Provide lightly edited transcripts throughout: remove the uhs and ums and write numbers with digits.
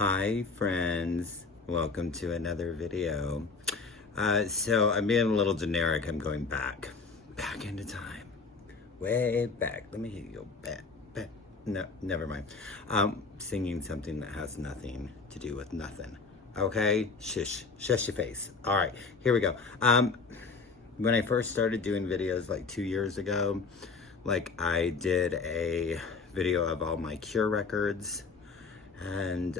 Hi friends, welcome to another video. So I'm being a little generic. I'm going back into time, way back. Let me hear you back. No, never mind. Singing something that has nothing to do with nothing. Okay, shush your face. All right, here we go. When I first started doing videos like 2 years ago, like I did a video of all my Cure records. And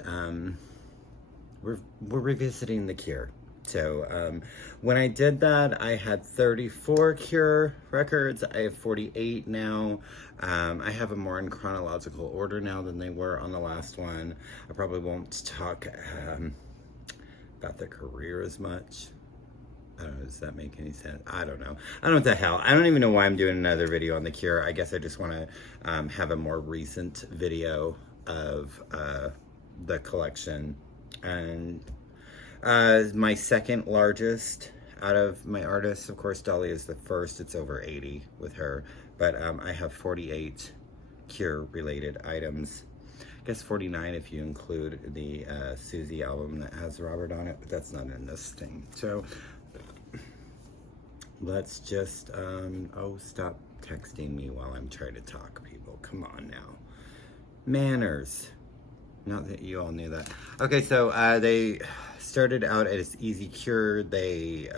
we're revisiting the Cure. So when I did that, I had 34 Cure records. I have 48 now. I have them more in chronological order now than they were on the last one. I probably won't talk about their career as much. I don't know, does that make any sense? I don't know. I don't know what the hell. I don't even know why I'm doing another video on the Cure. I guess I just want to have a more recent video of the collection. And my second largest out of my artists, of course, Dolly is the first. It's over 80 with her. But I have 48 Cure-related items. I guess 49 if you include the Susie album that has Robert on it, but that's not in this thing. So let's just, oh, stop texting me while I'm trying to talk, people. Come on now. Manners. Not that you all knew that. Okay, so they started out as Easy Cure. They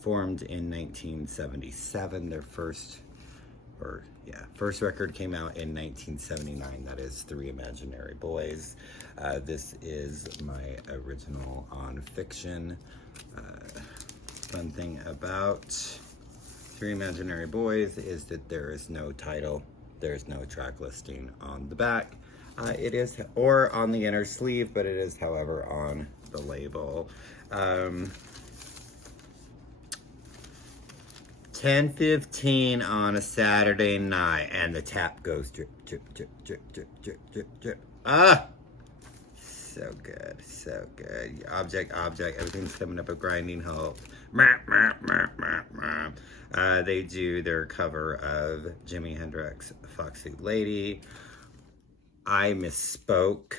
formed in 1977. Their first record came out in 1979. That is Three Imaginary Boys. This is my original on Fiction. Fun thing about Three Imaginary Boys is that there is no title. There's no track listing on the back. It is, or on the inner sleeve, but it is, however, on the label. 10:15 on a Saturday night, and the tap goes drip, drip, drip, drip, drip, drip, drip, drip. Ah! So good, so good. Object, everything's coming up a grinding halt. They do their cover of Jimi Hendrix, Foxy Lady. I misspoke,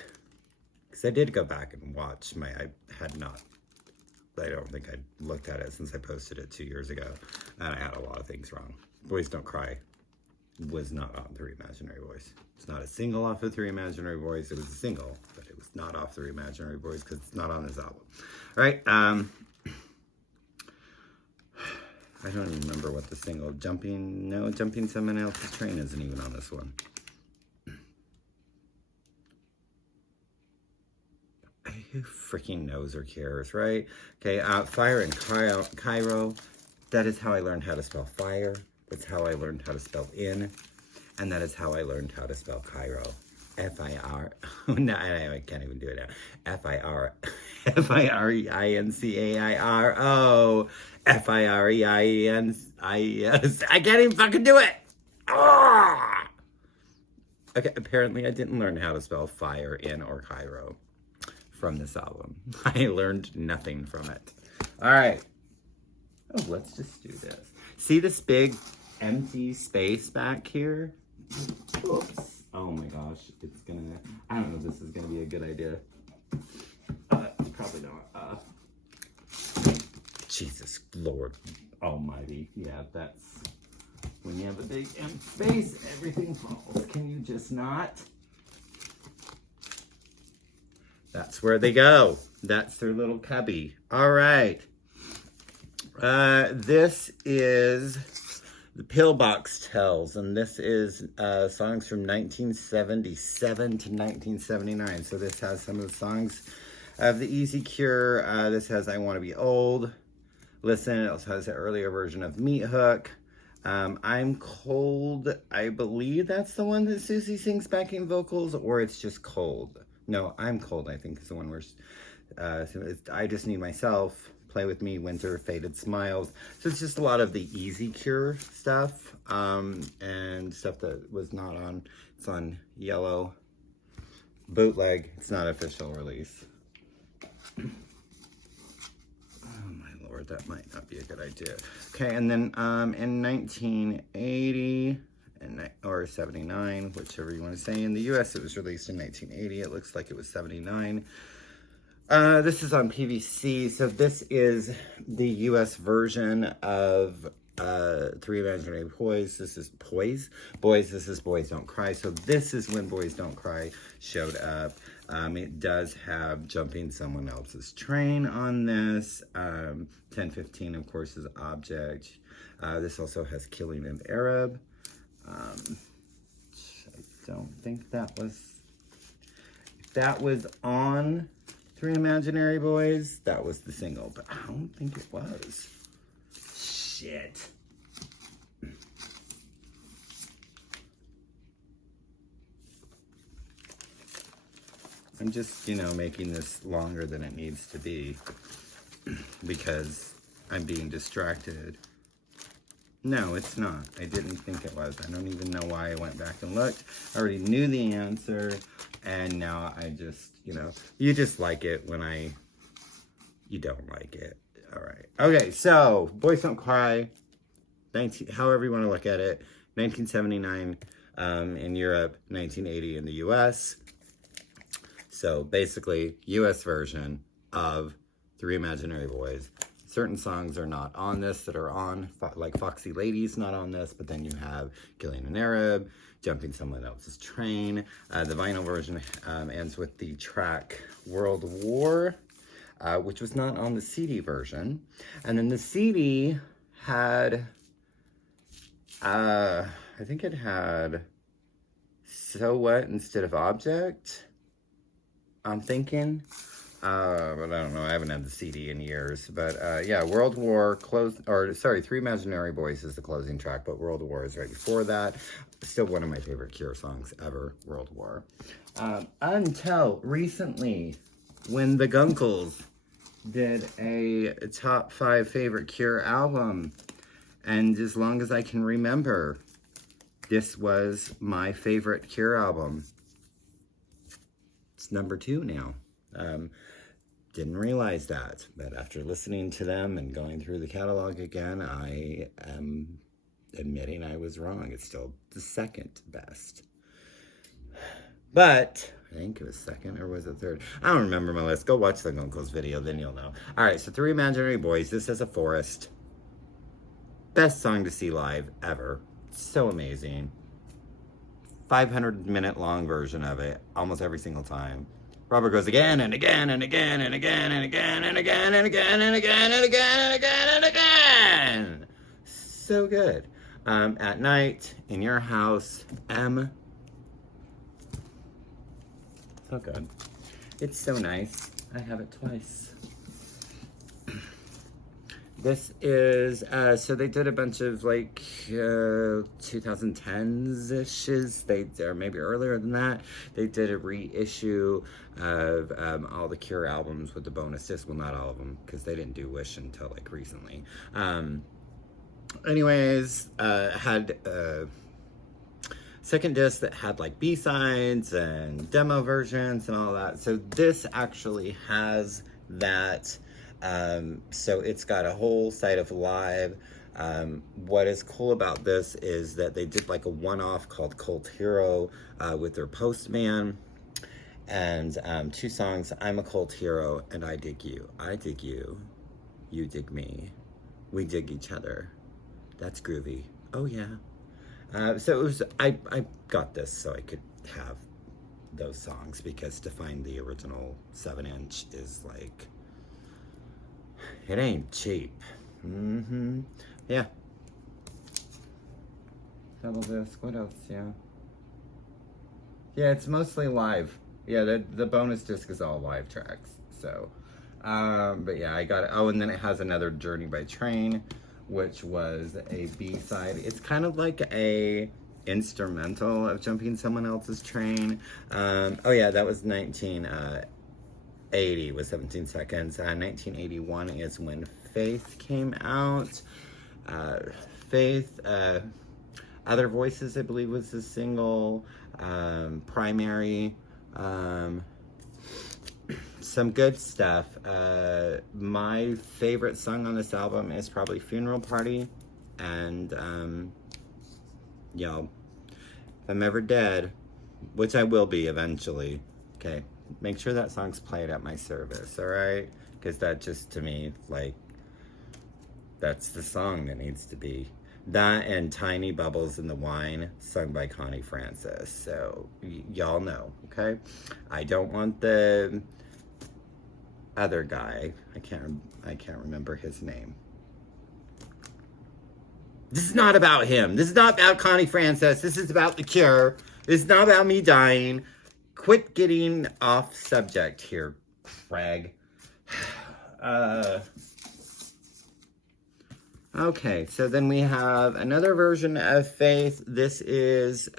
because I did go back and watch I don't think I looked at it since I posted it 2 years ago, and I had a lot of things wrong. Boys Don't Cry was not on Three Imaginary Boys. It's not a single off of Three Imaginary Boys. It was a single, but it was not off Three Imaginary Boys because it's not on this album. All right, I don't even remember what the single, Jumping Someone Else's Train isn't even on this one. Who freaking knows or cares, right? Okay, Fire in Cairo. That is how I learned how to spell fire. That's how I learned how to spell in. And that is how I learned how to spell Cairo. F-I-R. No, I can't even do it now. F-I-R-E-I-N-C-A-I-R-O. F-I-R-E-I-N-I-S. I can't even fucking do it. Ah! Okay, apparently I didn't learn how to spell fire in or Cairo from this album. I learned nothing from it. All right. Oh, let's just do this. See this big empty space back here? Oops. Oh my gosh. It's gonna, I don't know if this is gonna be a good idea. It's probably not. Jesus Lord Almighty. Yeah, that's, when you have a big empty space, everything falls. Can you just not? That's where they go. That's their little cubby. All right. This is the Pillbox Tells, and this is songs from 1977 to 1979. So this has some of the songs of the Easy Cure. This has I Want to Be Old. Listen, it also has an earlier version of Meat Hook. I'm Cold. I believe that's the one that Susie sings backing vocals, or it's just Cold. No, I'm Cold, I think, is the one where I Just Need Myself, Play With Me, Winter, Faded Smiles. So it's just a lot of the Easy Cure stuff, and stuff that was not on. It's on yellow bootleg. It's not official release. Oh my Lord, that might not be a good idea. Okay, and then in 1980, or 79, whichever you want to say. In the US, it was released in 1980. It looks like it was 79. This is on PVC, so this is the US version of Three Imaginary Boys. This is Boys. This is Boys Don't Cry. So this is when Boys Don't Cry showed up. It does have Jumping Someone Else's Train on this. 10:15, of course, is Object. This also has Killing an Arab. I don't think that was on Three Imaginary Boys. That was the single, but I don't think it was. Shit. I'm just, making this longer than it needs to be because I'm being distracted. No, it's not. I didn't think it was. I don't even know why I went back and looked. I already knew the answer, and now I just, you just like it when you don't like it. All right. Okay, so Boys Don't Cry, however you want to look at it, 1979 in Europe, 1980 in the US. So basically, US version of Three Imaginary Boys. Certain songs are not on this that are on, like Foxy Lady's not on this, but then you have Killing an Arab, Jumping Someone Else's Train. The vinyl version ends with the track World War, which was not on the CD version. And then the CD had, I think it had So What instead of Object, I'm thinking. But I don't know, I haven't had the CD in years. But yeah, World War Three Imaginary Boys is the closing track, but World War is right before that. Still one of my favorite Cure songs ever, World War. Until recently, when the Gunkles did a top 5 favorite Cure album. And as long as I can remember, this was my favorite Cure album. It's number 2 now. Didn't realize that, but after listening to them and going through the catalog again, I am admitting I was wrong. It's still the second best. But I think it was second, or was it third? I don't remember my list. Go watch the Gunkles video, then you'll know. All right, so Three Imaginary Boys, This Is a Forest. Best song to see live ever. So amazing. 500-minute long version of it, almost every single time. Robert goes again and again and again and again and again and again and again and again and again and again and again. So good. At Night, In Your House, M. So good. It's so nice. I have it twice. This is, so they did a bunch of 2010s-ish, or maybe earlier than that. They did a reissue of all the Cure albums with the bonus disc. Well, not all of them, because they didn't do Wish until recently. Anyways, had second disc that had B-sides and demo versions and all that. So this actually has that. So it's got a whole side of live. What is cool about this is that they did a one-off called Cult Hero with their Postman, and 2 songs, I'm a Cult Hero and I Dig You. I dig you, you dig me, we dig each other. That's groovy. Oh yeah. So it was, I got this so I could have those songs, because to find the original 7-inch is it ain't cheap. Yeah. Double disc. What else? Yeah. Yeah, it's mostly live. Yeah, the bonus disc is all live tracks. So, but yeah, I got it. Oh, and then it has another Journey by Train, which was a B-side. It's kind of like a instrumental of Jumping Someone Else's Train. Oh yeah, that was 1980 with 17 seconds. 1981 is when Faith came out. Faith, Other Voices, I believe, was the single. Primary. Some good stuff. My favorite song on this album is probably Funeral Party. And, if I'm ever dead, which I will be eventually, okay, make sure that song's played at my service, all right? Because that just, to me, like, that's the song that needs to be. That and Tiny Bubbles in the Wine, sung by Connie Francis. So, y'all know, okay? I don't want the other guy. I can't remember his name. This is not about him. This is not about Connie Francis. This is about The Cure. This is not about me dying. Quit getting off subject here, Craig. Okay, so then we have another version of Faith. This is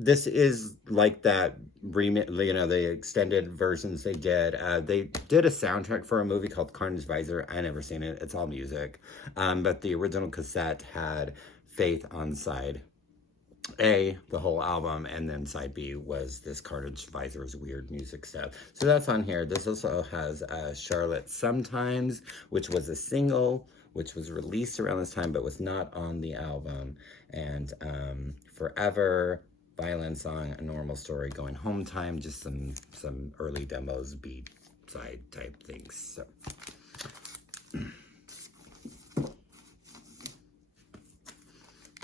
this is like that remix, you know, the extended versions they did. They did a soundtrack for a movie called Carnage Visor. I never seen it. It's all music. But the original cassette had Faith on side A, the whole album, and then side B was this Carnage Visor's weird music stuff. So that's on here. This also has Charlotte Sometimes, which was a single, which was released around this time, but was not on the album. And Forever, Violin Song, A Normal Story, Going Home Time, just some early demos, B-side type things. So.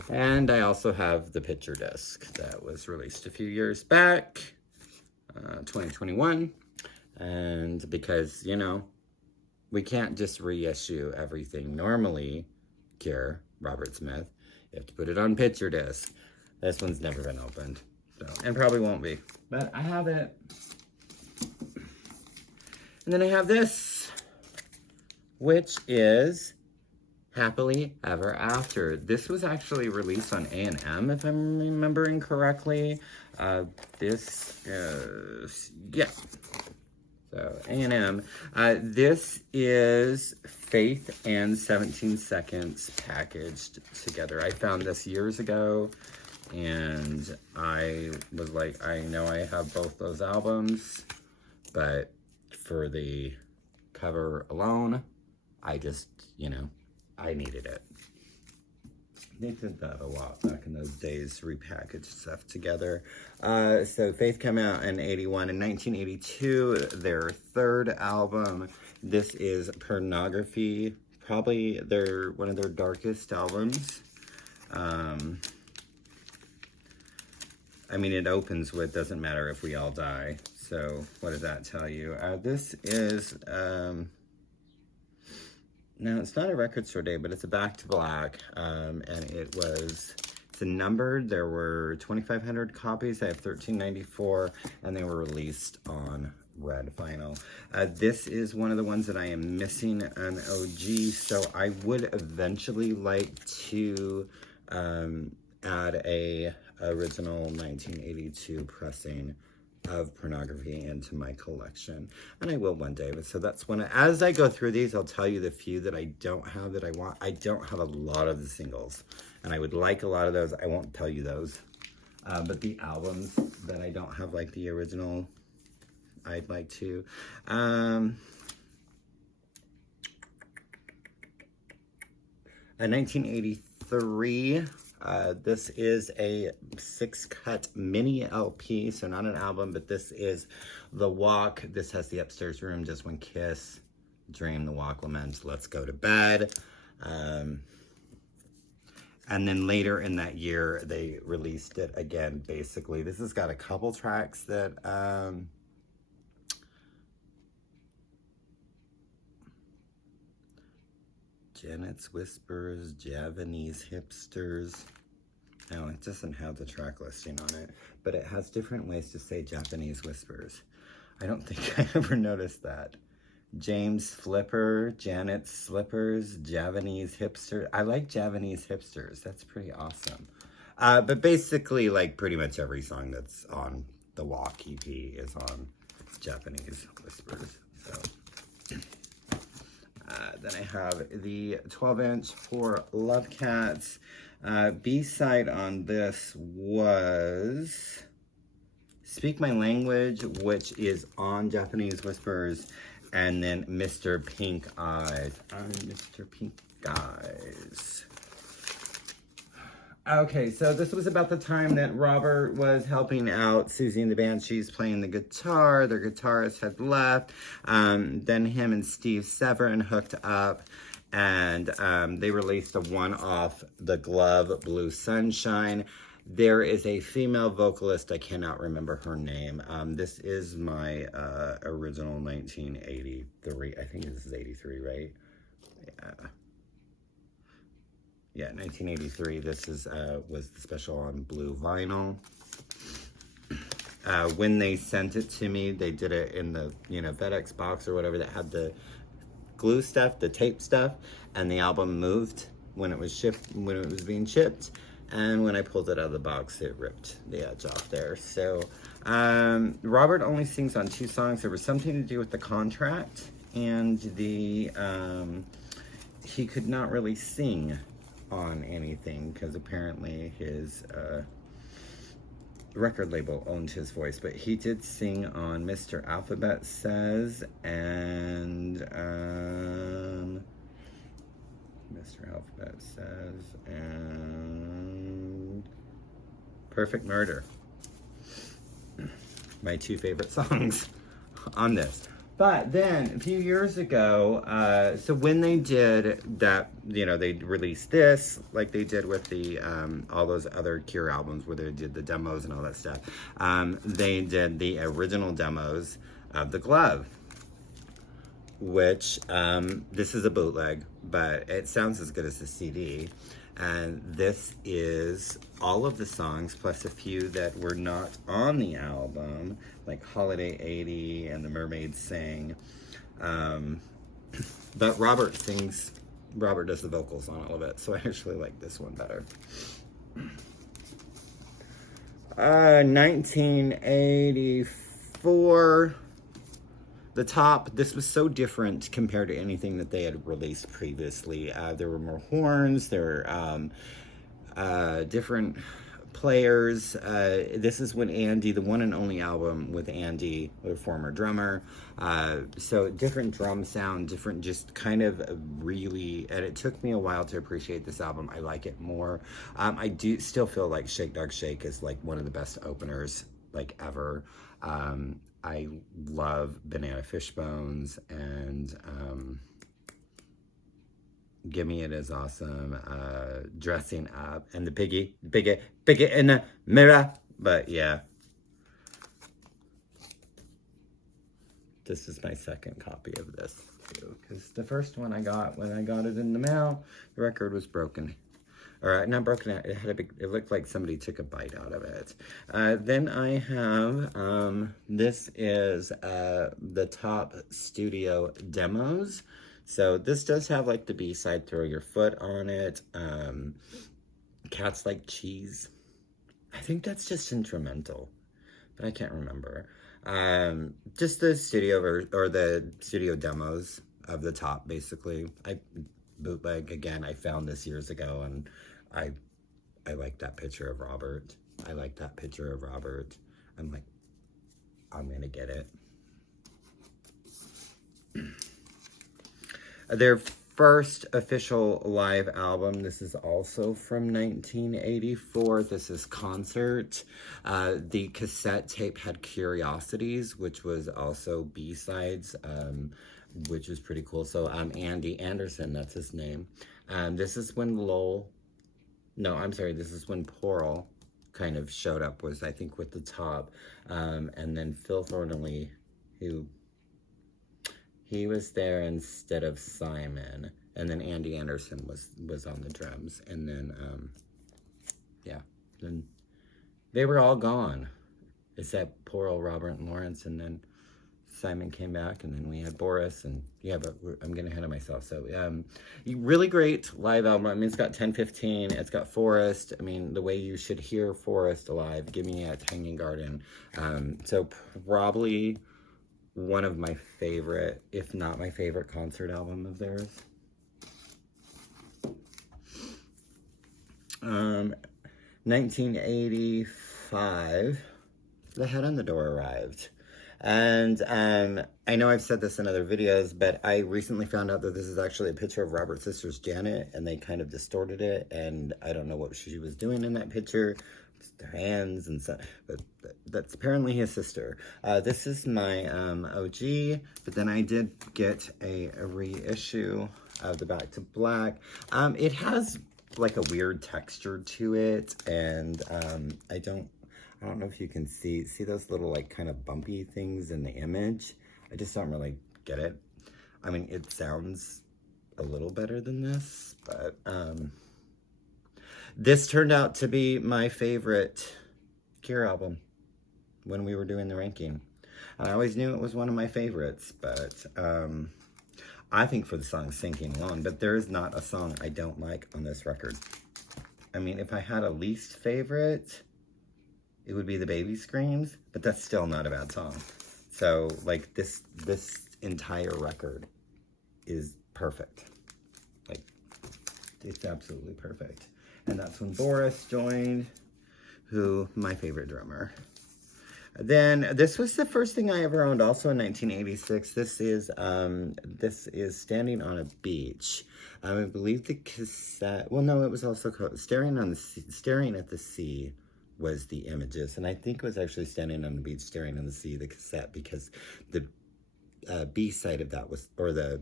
And I also have the picture disc that was released a few years back, 2021. And because, you know, we can't just reissue everything. Normally, Cure, Robert Smith, you have to put it on picture disc. This one's never been opened, so, and probably won't be. But I have it. And then I have this, which is Happily Ever After. This was actually released on A&M, if I'm remembering correctly. This is, yeah. So, A&M. This is Faith and 17 Seconds packaged together. I found this years ago, and I was like, I know I have both those albums, but for the cover alone, I just, you know, I needed it. They did that a lot back in those days, repackaged stuff together. So Faith came out in 81. In 1982, their third album. This is Pornography, probably one of their darkest albums. I mean, it opens with Doesn't Matter If We All Die. So what does that tell you? This is... Now, it's not a record store day, but it's a Back to Black, and it's a numbered. There were 2,500 copies. I have 1,394, and they were released on red vinyl. This is one of the ones that I am missing an OG, so I would eventually like to add a original 1982 pressing of Pornography into my collection, and I will one day. But so that's as I go through these, I'll tell you the few that I don't have that I want. I don't have a lot of the singles, and I would like a lot of those. I won't tell you those, but the albums that I don't have, like the original, I'd like to. 1983. This is a 6-cut mini LP, so not an album, but this is The Walk. This has the upstairs room, Just One Kiss, Dream, The Walk, Lament, Let's Go to Bed. And then later in that year, they released it again, basically. This has got a couple tracks that... Janet's Whispers, Javanese Hipsters. No, it doesn't have the track listing on it, but it has different ways to say Japanese Whispers. I don't think I ever noticed that. James Flipper, Janet's Slippers, Javanese Hipster. I like Javanese Hipsters. That's pretty awesome. But basically, like, pretty much every song that's on the Walk EP is on Japanese Whispers. So... then I have the 12-inch for Love Cats. B-side on this was Speak My Language, which is on Japanese Whispers, and then Mr. Pink Eyes. Mr. Pink Eyes. Okay, so this was about the time that Robert was helping out Susie and the Banshees playing the guitar. Their guitarist had left. Then him and Steve Severin hooked up, and they released a one-off, The Glove, Blue Sunshine. There is a female vocalist, I cannot remember her name. This is my original 1983. I think this is 83, right? Yeah. Yeah, 1983. This is was the special on blue vinyl. When they sent it to me, they did it in the FedEx box or whatever that had the glue stuff, the tape stuff, and the album moved when it was being shipped. And when I pulled it out of the box, it ripped the edge off there. So Robert only sings on 2 songs. There was something to do with the contract, and the he could not really sing on anything because apparently his record label owned his voice, but he did sing on Mr. Alphabet Says and Mr. Alphabet Says and Perfect Murder. My 2 favorite songs on this. But then a few years ago, so when they did that, they released this like they did with the all those other Cure albums where they did the demos and all that stuff. They did the original demos of The Glove, which this is a bootleg, but it sounds as good as the CD. And this is all of the songs plus a few that were not on the album, like Holiday 80 and The Mermaids Sing. But Robert does the vocals on all of it, so I actually like this one better. 1984. The top, this was so different compared to anything that they had released previously. There were more horns, there were different players. This is when Andy, the one and only album with Andy, the former drummer. So different drum sound, different just kind of really, and it took me a while to appreciate this album. I like it more. I do still feel like Shake Dog Shake is like one of the best openers like ever. I love Banana Fishbones, and Gimme It is awesome. Dressing Up, and the Piggy in the Mirror. But yeah, this is my second copy of this too, because the first one I got when I got it in the mail, the record was broken. Or not broken, it looked like somebody took a bite out of it. Then I have, this is the top studio demos. So this does have like the B-side, Throw Your Foot on it. Cats Like Cheese. I think that's just instrumental, but I can't remember. Just the studio or the studio demos of the top, basically. Bootleg again. I found this years ago, and I like that picture of Robert. I like that picture of Robert. I'm like, I'm gonna get it. Their first official live album, this is also from 1984. This is Concert. The cassette tape had Curiosities, which was also B-sides, which was pretty cool. So Andy Anderson, that's his name. This is when this is when Porl kind of showed up, was I think with the top. And then Phil Thornley, he was there instead of Simon. And then Andy Anderson was on the drums. And then, yeah, then they were all gone. Except Porl, Robert, and Lawrence, and then Simon came back, and then we had Boris, and yeah, but I'm getting ahead of myself. So, really great live album. I mean, it's got 10:15, it's got Forest. I mean, the way you should hear Forest live, Give Me a Hanging Garden. So probably one of my favorite, if not my favorite concert album of theirs. 1985, The Head on the Door arrived. And I know I've said this in other videos, but I recently found out that this is actually a picture of Robert's sister's Janet, and they kind of distorted it, and I don't know what she was doing in that picture. It's their hands and stuff, but that's apparently his sister. This is my OG, but then I did get a reissue of the Back to Black. It has like a weird texture to it, and I don't know if you can see those little like kind of bumpy things in the image. I just don't really get it. I mean, it sounds a little better than this, but this turned out to be my favorite Cure album when we were doing the ranking. I always knew it was one of my favorites, but I think for the song Sinking alone, but there is not a song I don't like on this record. I mean, if I had a least favorite, it would be the baby screams, but that's still not a bad song. So like this entire record is perfect. Like, it's absolutely perfect. And that's when Boris joined, who, my favorite drummer. Then this was the first thing I ever owned, also in 1986. This is Standing on a Beach. I believe the cassette, well, no, it was also called Staring at the Sea was the images, and I think it was actually Standing on the Beach, Staring on the Sea, the cassette, because the B-side of that was, or the,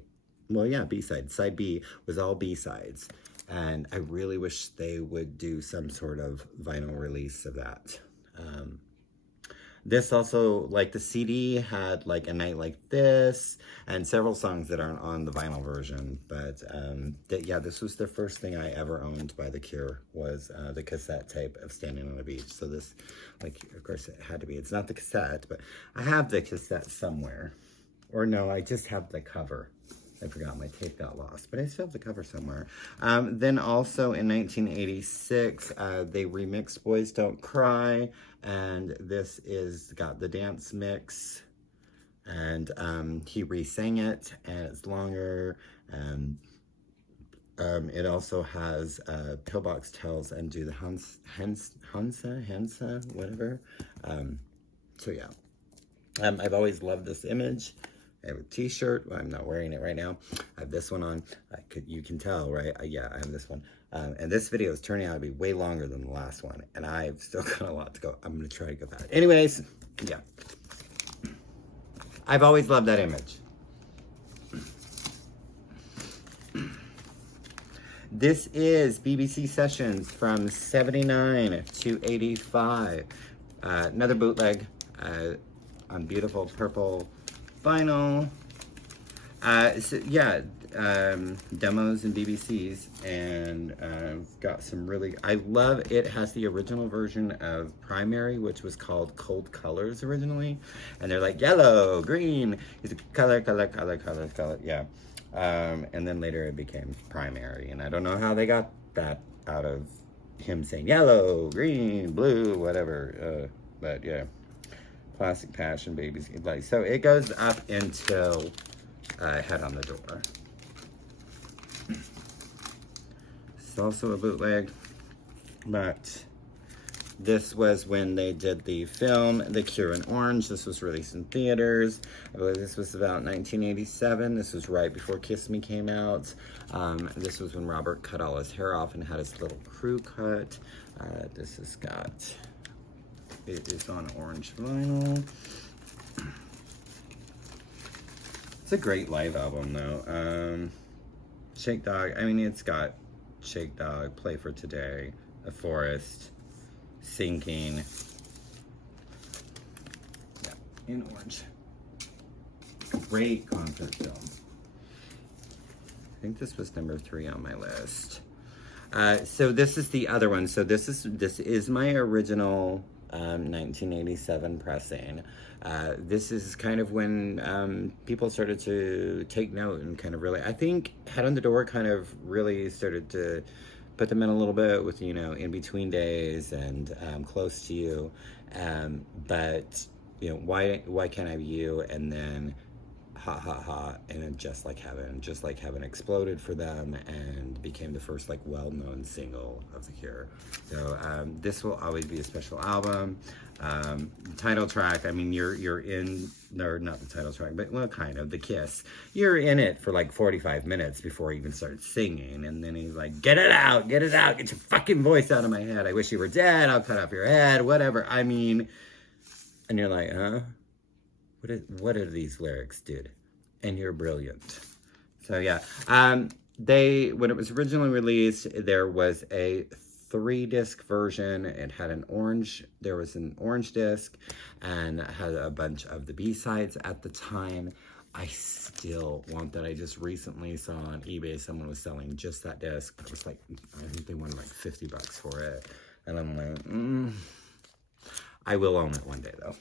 well, yeah, B-side, side B was all B-sides, and I really wish they would do some sort of vinyl release of that. This also, like the CD had like A Night Like This and several songs that aren't on the vinyl version, but yeah, this was the first thing I ever owned by The Cure was the cassette tape of Standing on a Beach. So this, like, of course it had to be, it's not the cassette, but I have the cassette somewhere. Or no, I just have the cover. I forgot, my tape got lost, but I still have the cover somewhere. Then also in 1986, they remixed Boys Don't Cry, and this is got the dance mix, and he re-sang it, and it's longer, and it also has Pillbox Tells and Do the Hansa, whatever. So yeah, I've always loved this image. I have a t-shirt. Well, I'm not wearing it right now. I have this one on. You can tell, right? Yeah, I have this one. And this video is turning out to be way longer than the last one. And I've still got a lot to go. I'm going to try to go fast. Anyways, yeah. I've always loved that image. This is BBC Sessions from 79 to 85. Another bootleg on beautiful purple vinyl. So yeah, demos and BBCs, and got some really, I love it. Has the original version of Primary, which was called Cold Colors originally, and they're like yellow, green, it's a color, yeah. And then later it became Primary, and I don't know how they got that out of him saying yellow, green, blue, whatever, but yeah. Classic Passion, Babies Need Light. So it goes up until Head on the Door. It's also a bootleg, but this was when they did the film The Cure in Orange. This was released in theaters. I believe this was about 1987. This was right before Kiss Me came out. This was when Robert cut all his hair off and had his little crew cut. This has got... It is on orange vinyl. It's a great live album, though. Shake Dog, I mean, it's got Shake Dog, Play for Today, A Forest, Sinking. Yeah, in orange. Great concert film. I think this was number 3 on my list. So this is the other one. So this is my original 1987 pressing. This is kind of when people started to take note and kind of really, I think Head on the Door kind of really started to put them in a little bit with, you know, In Between Days and Close to You. But, you know, why Can't I Have You? And then Hot, Hot, Hot, and Just Like Heaven. Just Like Heaven exploded for them and became the first like well-known single of The Cure. So this will always be a special album. Title track, I mean, you're in, or not the title track, but well, kind of, the kiss. You're in it for like 45 minutes before he even starts singing, and then he's like, get it out, get your fucking voice out of my head. I wish you were dead, I'll cut off your head, whatever. I mean, and you're like, huh? What are these lyrics, dude? And you're brilliant. So yeah, when it was originally released, there was a 3-disc version. It had there was an orange disc, and it had a bunch of the B-sides at the time. I still want that. I just recently saw on eBay someone was selling just that disc. It was like, I think they wanted like $50 for it. And I'm like, I will own it one day though.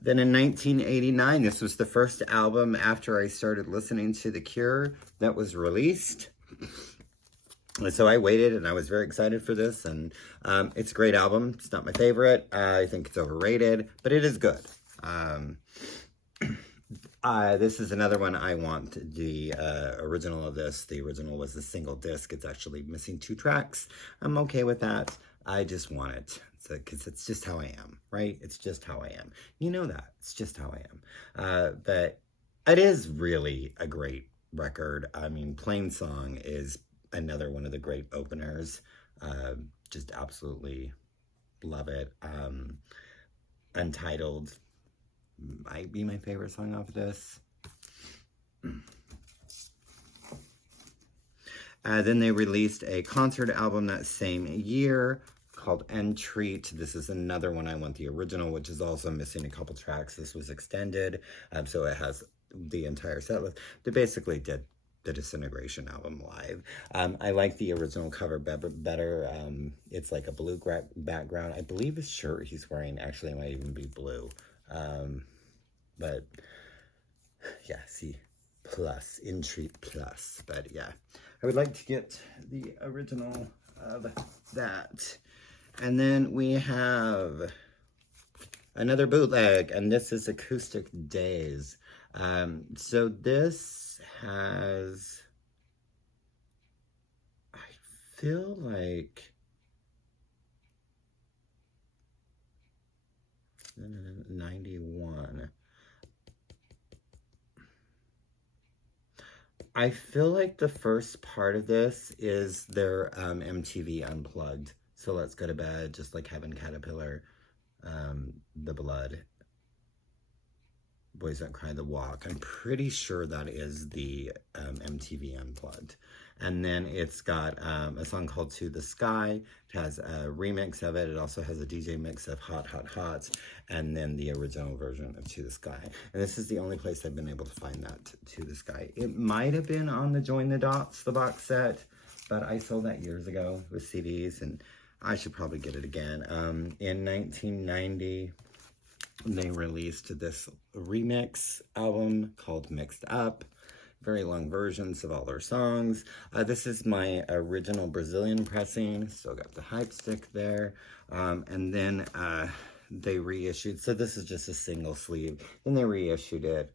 Then in 1989, this was the first album after I started listening to The Cure that was released. And so I waited, and I was very excited for this, and it's a great album. It's not my favorite. I think it's overrated, but it is good. This is another one I want the original of this. The original was a single disc. It's actually missing 2 tracks. I'm okay with that. I just want it. Because it's just how I am, right? It's just how I am. You know that. It's just how I am. But it is really a great record. I mean, Plain Song is another one of the great openers. Just absolutely love it. Untitled might be my favorite song off of this. Then they released a concert album that same year called Entreat. This is another one I want the original, which is also missing a couple tracks. This was extended, so it has the entire set list. They basically did the Disintegration album live. I like the original cover better. It's like a blue background. I believe his shirt he's wearing actually might even be blue. But yeah, see, plus, Entreat plus. But yeah, I would like to get the original of that. And then we have another bootleg, and this is Acoustic Days. So this has, I feel like, 91. I feel like the first part of this is their MTV Unplugged. So Let's Go to Bed, Just Like Heaven, Caterpillar, The Blood, Boys Don't Cry, The Walk. I'm pretty sure that is the MTV Unplugged. And then it's got a song called To the Sky. It has a remix of it. It also has a DJ mix of Hot, Hot, Hot, and then the original version of To the Sky. And this is the only place I've been able to find that, To the Sky. It might have been on the Join the Dots, the box set, but I sold that years ago with CDs, and I should probably get it again. In 1990, they released this remix album called Mixed Up. Very long versions of all their songs. This is my original Brazilian pressing. Still got the hype stick there. And then they reissued. So this is just a single sleeve. Then they reissued it,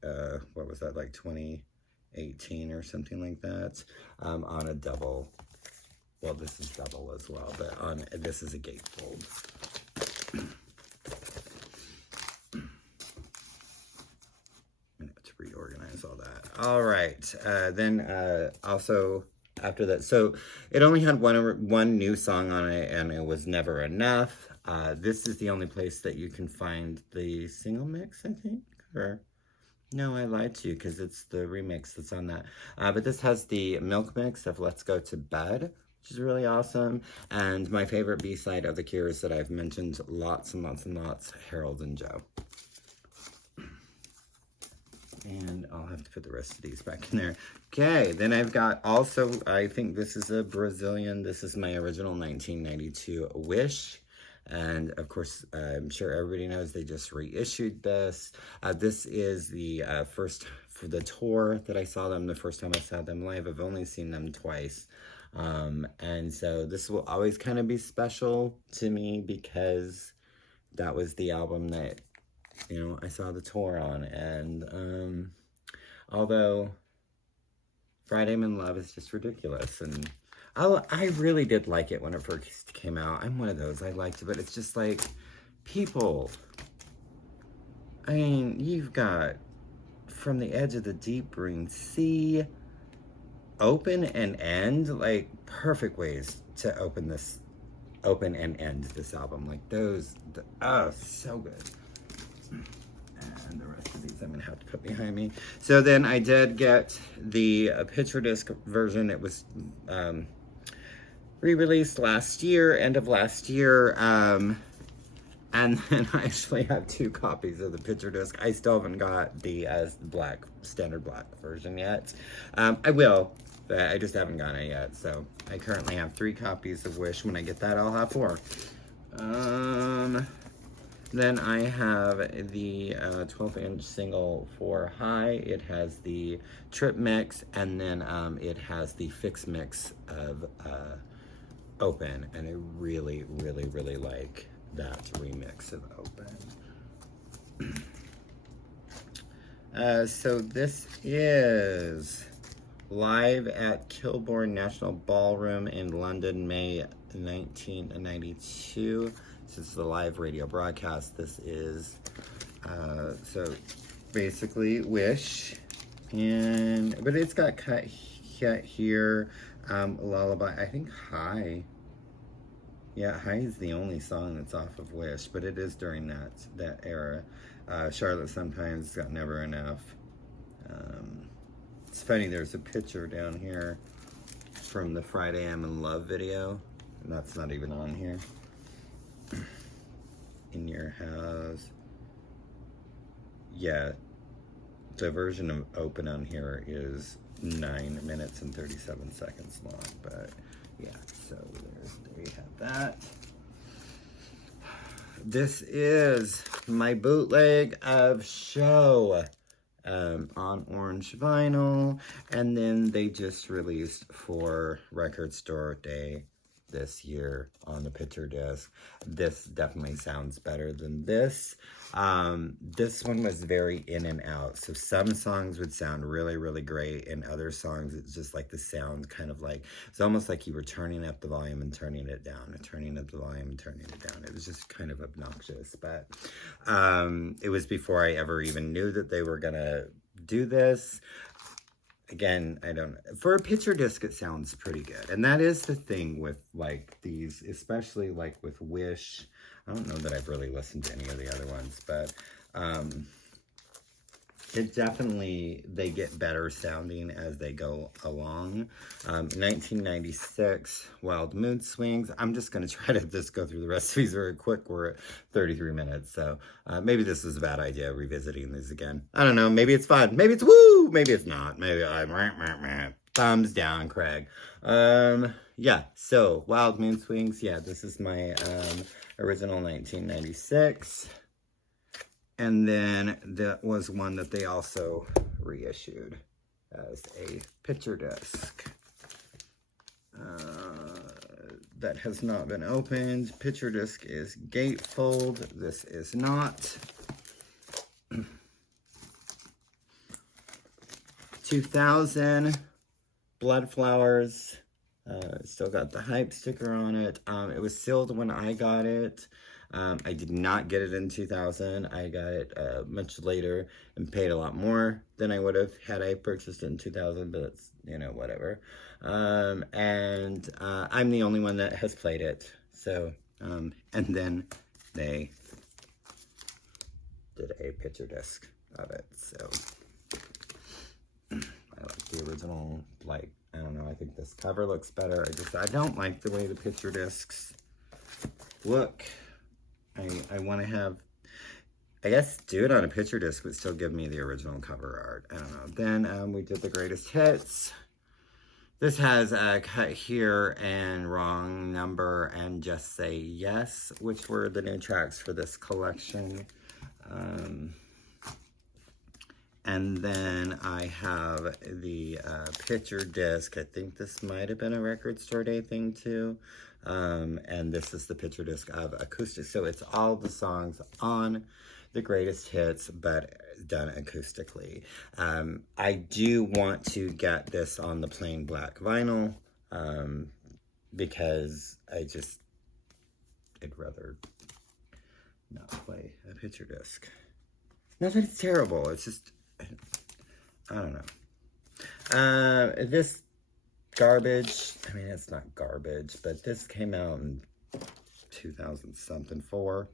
what was that, like 2018 or something like that, on a double. Well, this is double as well, but this is a gatefold. I have to reorganize all that. All right. Then also after that, so it only had one new song on it, and it was Never Enough. This is the only place that you can find the single mix, I think, or no, I lied to you because it's the remix that's on that. But this has the milk mix of Let's Go to Bed, which is really awesome. And my favorite B-side of The Cures that I've mentioned lots and lots and lots, Harold and Joe. And I'll have to put the rest of these back in there. Okay, then I've got also, I think this is a Brazilian, this is my original 1992 Wish. And of course, I'm sure everybody knows they just reissued this. This is the first for the tour that I saw them, the first time I saw them live. I've only seen them twice. And so this will always kind of be special to me because that was the album that you know, I saw the tour on. And although Friday I'm in Love is just ridiculous, and I really did like it when it first came out. I'm one of those, I liked it, but it's just like, people, I mean, you've got From the Edge of the Deep Green Sea, open and end, like perfect ways to open and end this album. Like those, oh, so good. And the rest of these I'm gonna have to put behind me. So then I did get the picture disc version. It was re-released last year, end of last year. And then I actually have 2 copies of the picture disc. I still haven't got the standard black version yet. I will, but I just haven't gotten it yet. So I currently have 3 copies of Wish. When I get that, I'll have 4. Then I have the 12-inch single for High. It has the trip mix, and then it has the fixed mix of Open. And I really, really, really like that remix of Open. So this is live at Kilbourne National Ballroom in London, May 1992. This is the live radio broadcast. This is, so basically Wish, but it's got cut here, Lullaby, I think High. Yeah, High is the only song that's off of Wish, but it is during that era. Charlotte Sometimes, got Never Enough. It's funny, there's a picture down here from the Friday I'm in Love video, and that's not even on here. In Your House. Yeah, the version of Open on here is 9 minutes and 37 seconds long, but yeah, so there you have that. This is my bootleg of Show on orange vinyl, and then they just released for Record Store Day this year on the picture disc. This definitely sounds better than this. This one was very in and out. So some songs would sound really, really great, and other songs, it's just like the sound kind of like, it's almost like you were turning up the volume and turning it down, and turning up the volume and turning it down. It was just kind of obnoxious, but it was before I ever even knew that they were gonna do this. Again, I don't know. For a picture disc, it sounds pretty good. And that is the thing with, like, these, especially, like, with Wish. I don't know that I've really listened to any of the other ones, but it definitely, they get better sounding as they go along. 1996, Wild Mood Swings. I'm just going to try to just go through the rest of these very quick. We're at 33 minutes, so maybe this is a bad idea, revisiting these again. I don't know. Maybe it's fun. Maybe it's woo. Maybe it's not. Maybe I'm thumbs down, Craig. Yeah, so Wild Mood Swings. Yeah, this is my original 1996. And then that was one that they also reissued as a picture disc. That has not been opened. Picture disc is gatefold. This is not. 2000, Blood Flowers. Still got the hype sticker on it. It was sealed when I got it. I did not get it in 2000. I got it much later and paid a lot more than I would have had I purchased it in 2000, but it's, you know, whatever. And I'm the only one that has played it. So, and then they did a picture disc of it. So, I like the original, like, I don't know, I think this cover looks better. I don't like the way the picture discs look. I want to have, I guess, do it on a picture disc, but still give me the original cover art. I don't know. Then we did the greatest hits. This has a Cut Here and Wrong Number and Just Say Yes, which were the new tracks for this collection. And then I have the picture disc. I think this might have been a Record Store Day thing too. And this is the picture disc of Acoustic. So it's all the songs on the greatest hits, but done acoustically. I do want to get this on the plain black vinyl, because I'd rather not play a picture disc. Not that it's terrible, it's just, I don't know. This garbage, I mean, it's not garbage, but this came out in 2004,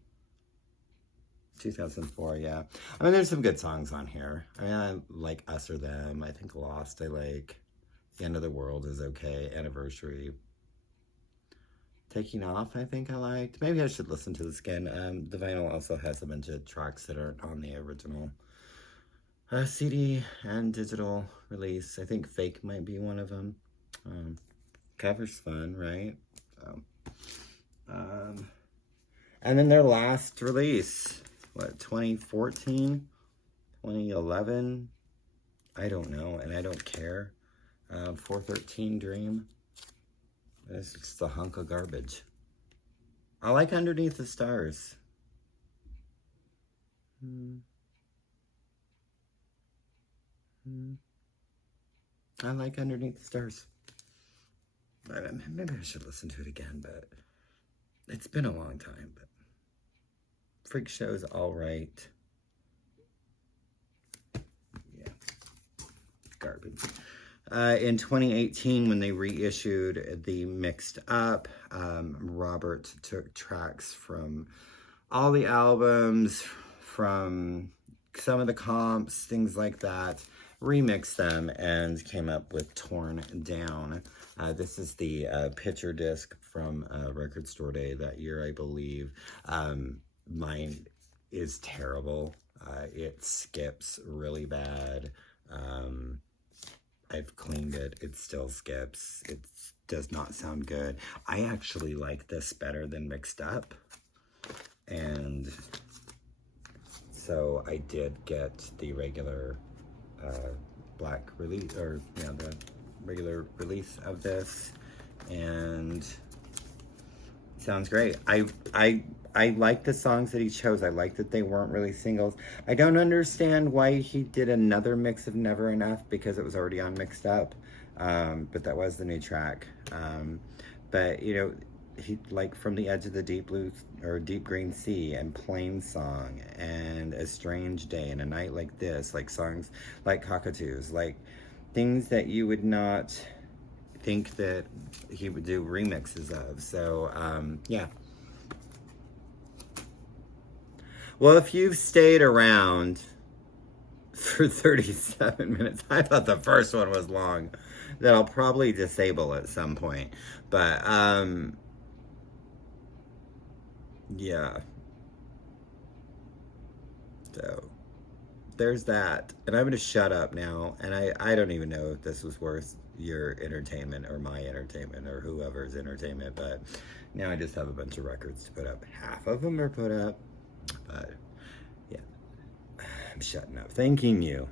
yeah. I mean, there's some good songs on here. I mean, I like Us or Them. I think Lost I like. The End of the World is okay. Anniversary. Taking Off, I think I liked. Maybe I should listen to this again. The vinyl also has a bunch of tracks that aren't on the original CD and digital release. I think Fake might be one of them. Cover's fun, right? So, and then their last release, what, 2014, 2011? I don't know, and I don't care. 413 Dream. It's just a hunk of garbage. I like Underneath the Stars. I like Underneath the Stars. Maybe I should listen to it again, but it's been a long time. But Freak Show's all right. Yeah, garbage. In 2018, when they reissued the Mixed Up, Robert took tracks from all the albums, from some of the comps, things like that, remixed them, and came up with Torn Down. This is the picture disc from Record Store Day that year, I believe. Mine is terrible. It skips really bad. I've cleaned it. It still skips. It does not sound good. I actually like this better than Mixed Up. And so I did get the regular black release, or the regular release of this, and it sounds great. I like the songs that he chose. I like that they weren't really singles. I don't understand why he did another mix of Never Enough, because it was already on Mixed Up, but that was the new track. But he, like, From the Edge of the Deep Blue or Deep Green Sea, and Plain Song, and A Strange Day, and A Night Like This, like songs like Cockatoos, like things that you would not think that he would do remixes of. So yeah. Well, if you've stayed around for 37 minutes, I thought the first one was long, that I'll probably disable at some point. But yeah, so there's that, and I'm gonna shut up now. And I don't even know if this was worth your entertainment or my entertainment or whoever's entertainment, but now I just have a bunch of records to put up. Half of them are put up, but yeah, I'm shutting up. Thanking you.